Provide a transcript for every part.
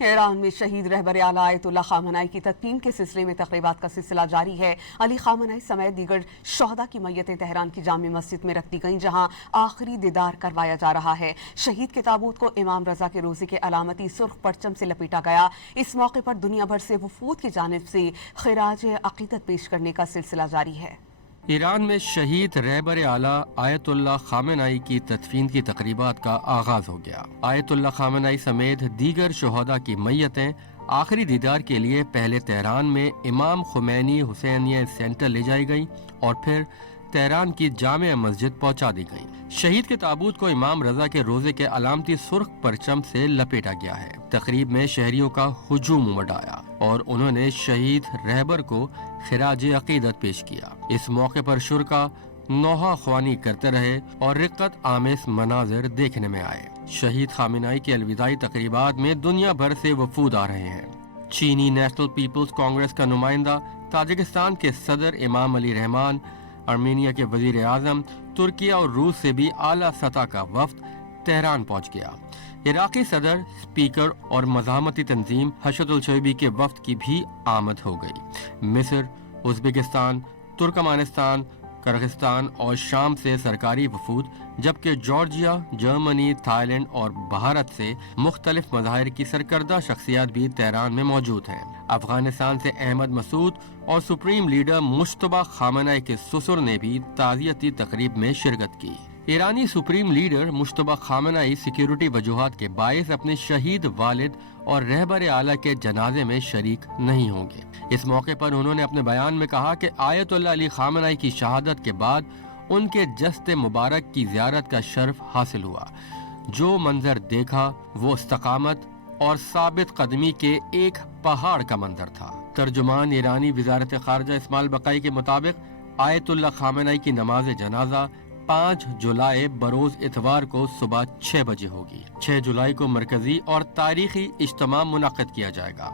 ایران میں شہید رہبر اعلیٰ آیت اللہ خامنہئی کی تدفین کے سلسلے میں تقریبات کا سلسلہ جاری ہے۔ علی خامنہئی سمیت دیگر شہداء کی میتیں تہران کی جامع مسجد میں رکھ دی گئیں، جہاں آخری دیدار کروایا جا رہا ہے۔ شہید کے تابوت کو امام رضا کے روزے کے علامتی سرخ پرچم سے لپیٹا گیا۔ اس موقع پر دنیا بھر سے وفود کی جانب سے خراج عقیدت پیش کرنے کا سلسلہ جاری ہے۔ ایران میں شہید رہبر اعلیٰ آیت اللہ خامنہئی کی تدفین کی تقریبات کا آغاز ہو گیا۔ آیت اللہ خامنہئی سمیت دیگر شہداء کی میتیں آخری دیدار کے لیے پہلے تہران میں امام خمینی حسینیہ سینٹر لے جائی گئی اور پھر تہران کی جامع مسجد پہنچا دی گئی۔ شہید کے تابوت کو امام رضا کے روزے کے علامتی سرخ پرچم سے لپیٹا گیا ہے۔ تقریب میں شہریوں کا ہجوم امڑ آیا اور انہوں نے شہید رہبر کو خراج عقیدت پیش کیا۔ اس موقع پر شرکا نوحہ خوانی کرتے رہے اور رقت آمیز مناظر دیکھنے میں آئے۔ شہید خامنہئی کے الوداعی تقریبات میں دنیا بھر سے وفود آ رہے ہیں۔ چینی نیشنل پیپلز کانگریس کا نمائندہ، تاجکستان کے صدر امام علی رحمان، آرمینیا کے وزیر اعظم، ترکیہ اور روس سے بھی اعلیٰ سطح کا وفد تہران پہنچ گیا۔ عراقی صدر، اسپیکر اور مزاحمتی تنظیم حشد الشعبی کے وفد کی بھی آمد ہو گئی۔ مصر، ازبکستان، ترکمانستان، کرغستان اور شام سے سرکاری وفود، جبکہ جارجیا، جرمنی، تھائی لینڈ اور بھارت سے مختلف مظاہر کی سرکردہ شخصیات بھی تہران میں موجود ہیں۔ افغانستان سے احمد مسعود اور سپریم لیڈر مجتبیٰ خامنہئی کے سسر نے بھی تعزیتی تقریب میں شرکت کی۔ ایرانی سپریم لیڈر مجتبیٰ خامنہئی سیکیورٹی وجوہات کے باعث اپنے شہید والد اور رہبر اعلیٰ کے جنازے میں شریک نہیں ہوں گے۔ اس موقع پر انہوں نے اپنے بیان میں کہا کہ آیت اللہ علی خامنہئی کی شہادت کے بعد ان کے جسد مبارک کی زیارت کا شرف حاصل ہوا۔ جو منظر دیکھا وہ استقامت اور ثابت قدمی کے ایک پہاڑ کا منظر تھا۔ ترجمان ایرانی وزارت خارجہ اسماعیل بقائی کے مطابق آیت اللہ خامنہئی کی نماز جنازہ 5 جولائی بروز اتوار کو صبح 6 بجے ہوگی۔ 6 جولائی کو مرکزی اور تاریخی اجتماع منعقد کیا جائے گا۔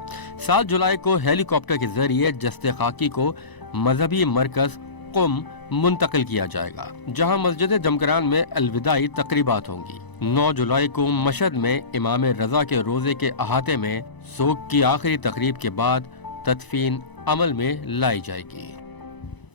7 جولائی کو ہیلی کاپٹر کے ذریعے جسد خاکی کو مذہبی مرکز قم منتقل کیا جائے گا، جہاں مسجد جمکران میں الوداعی تقریبات ہوں گی۔ 9 جولائی کو مشہد میں امام رضا کے روزے کے احاطے میں سوگ کی آخری تقریب کے بعد تدفین عمل میں لائی جائے گی۔